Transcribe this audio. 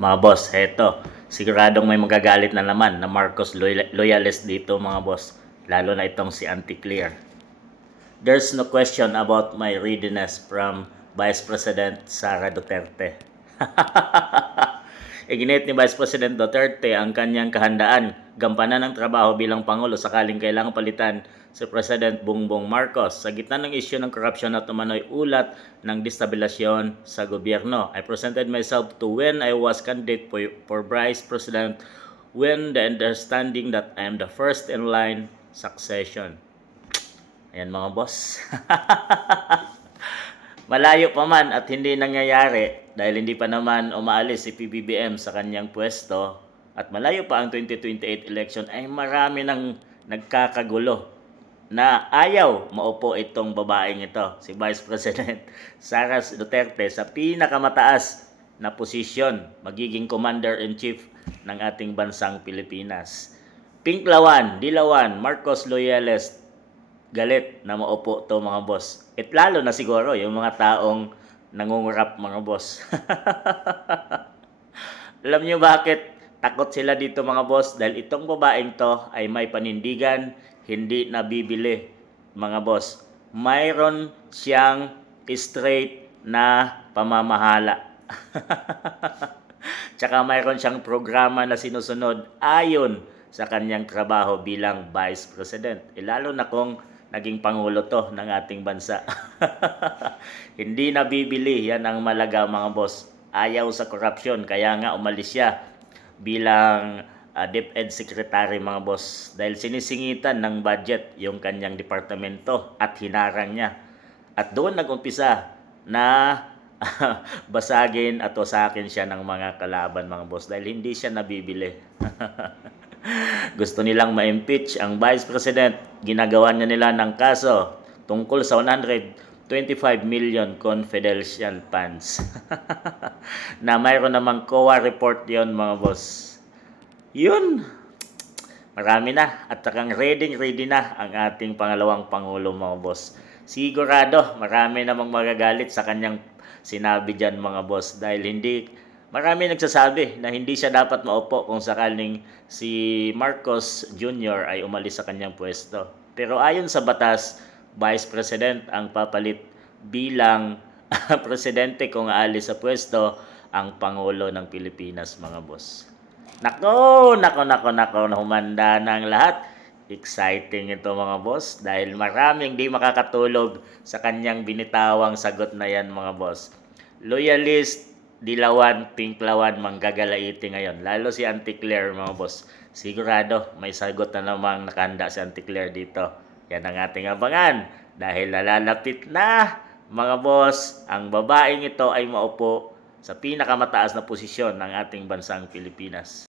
Mga boss, heto. Siguradong may magagalit na naman na Marcos loyalist dito mga boss. Lalo na itong si Auntie Claire. There's no question about my readiness from Vice President Sara Duterte. Iginit ni Vice President Duterte ang kanyang kahandaan gampanan ng trabaho bilang Pangulo sakaling kailangang palitan si President Bongbong Marcos sa gitna ng isyu ng korupsyon at umano'y ulat ng destabilisasyon sa gobyerno. I presented myself to when I was candidate for Vice President when the understanding that I am the first in line succession. Ayan mga boss. Malayo pa man at hindi nangyayari dahil hindi pa naman umaalis si PBBM sa kanyang pwesto at malayo pa ang 2028 election ay marami nang nagkakagulo na ayaw maupo itong babaeng ito, si Vice President Sara Duterte sa pinakamataas na posisyon, magiging Commander-in-Chief ng ating bansang Pilipinas. Pinklawan, dilawan, Marcos loyalist, galit na maupo to mga boss. At lalo na siguro yung mga taong nangungurap mga boss. Alam niyo bakit takot sila dito mga boss? Dahil itong babaeng to ay may panindigan, hindi nabibili mga boss. Mayroon siyang straight na pamamahala. Tsaka mayroon siyang programa na sinusunod ayon sa kanyang trabaho bilang Vice President. Lalo na kung naging Pangulo to ng ating bansa. Hindi nabibili, yan ang malaga mga boss. Ayaw sa korupsyon, kaya nga umalis siya bilang DepEd Secretary mga boss. Dahil sinisingitan ng budget yung kanyang departamento at hinarang niya. At doon nag-umpisa na basagin at wasakin siya ng mga kalaban mga boss. Dahil hindi siya nabibili. Gusto nilang ma-impeach ang Vice President. Ginagawa nila ng kaso tungkol sa 125 million confidential funds. Na mayroon namang COA report yon mga boss. Yun. Marami na. At takang ready na ang ating pangalawang Pangulo mga boss. Sigurado marami namang magagalit sa kanyang sinabi dyan mga boss. Dahil marami nagsasabi na hindi siya dapat maupo kung sakaling si Marcos Jr. ay umalis sa kanyang pwesto. Pero ayon sa batas, Vice President ang papalit bilang presidente kung aalis sa pwesto ang Pangulo ng Pilipinas mga boss. Nako, humanda ng lahat. Exciting ito mga boss dahil maraming di makakatulog sa kanyang binitawang sagot na yan mga boss. Loyalist, dilawan, pinklawan, manggagalaiti ngayon. Lalo si Auntie Claire mga boss. Sigurado may sagot na namang nakahanda si Auntie Claire dito. Yan ang ating abangan. Dahil nalalapit na mga boss, ang babaeng ito ay maupo sa pinakamataas na posisyon ng ating bansang Pilipinas.